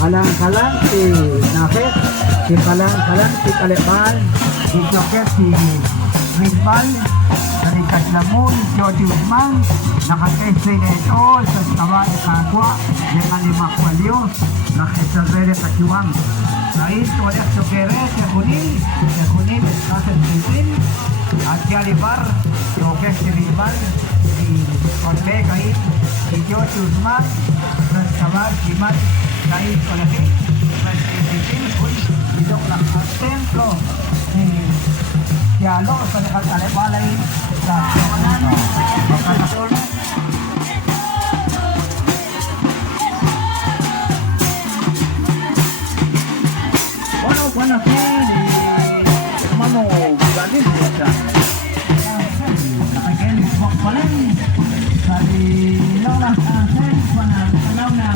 Kalang-kalang si Nafet, si kalang-kalang si Kaleban, si Joker si Rizbal, dari Kaslamun, Jody Usman, nakakesing ito sa tawa ni Kagwa, dengan lima kualios, nakisabere kakiwang. Lain tuwalek Jokere, si Hunil, Kasen Sintin, at Yalibar, Joker si Rizbal, si Korte Kain, si Jody Usman, Rastabar, si Mat, Kain Kolaki, Rastitin, Idok lang ang templo ni Yalo sa nakatalibalay sa kawanan makakasol. Buenas hermano Galicia. Nakakainis po pala sa Lola Sen panalaw na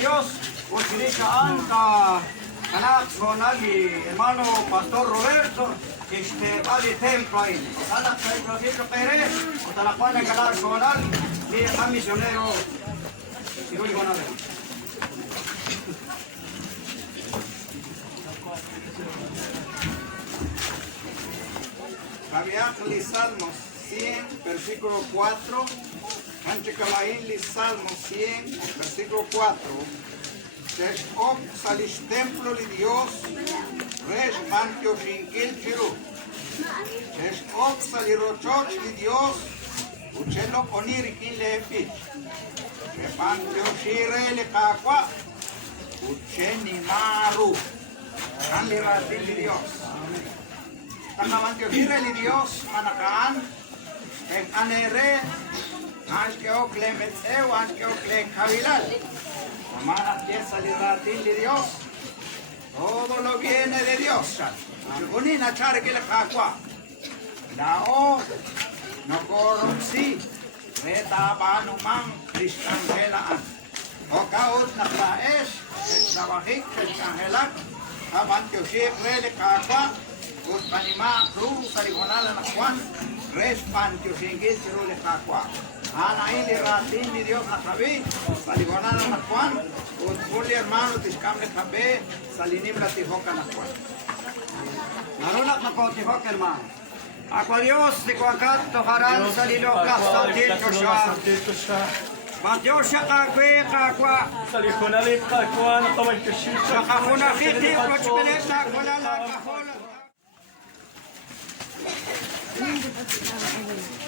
Dios, utilizan hermano Pastor Roberto, Ali Templo ahí. Cada Francisco Pérez, hasta la cual canal zonal, y el misionero, y no digo nada. Javier Salmos 100, versículo 4. Anchekalain Salmo 100, versículo 4. Teshok salish templo de Dios, res mantio shinkil chiru. Teshok salirochoch de Dios, uchelo onirikin leefich. Repantio shire le kakwa, ucheni maru. Anli ratil de Dios. Tangamantio shire de Dios, manakaan, en anere. Anche ocle metzeu, anche ocle cavilal. Amara pieza de Dios. Todo lo viene de Dios. Unina char que le jacua. La o no corrupsi. Reta banu man cristangela an. O caut na plaes, el trabajik, el cangelak. Abantio siempre le jacua. Ut panima cruz arigonala na Juan. Res pantio singil chiru le jacua. Ana ili ratin di Dios nakabi, saligonan na Juan, utpuli hermano tiskamle kabe, salinim la tihoka na Juan. Narunak na ko tihoka hermano. Ako Dios, di ko akat toharan saliloka santil kosha. Matiyosha kakwe kakwa. Salihonalit kakwa na tawag kashita. Kakahunakiti, kochpelet na kulala kahula. Hindi pa sila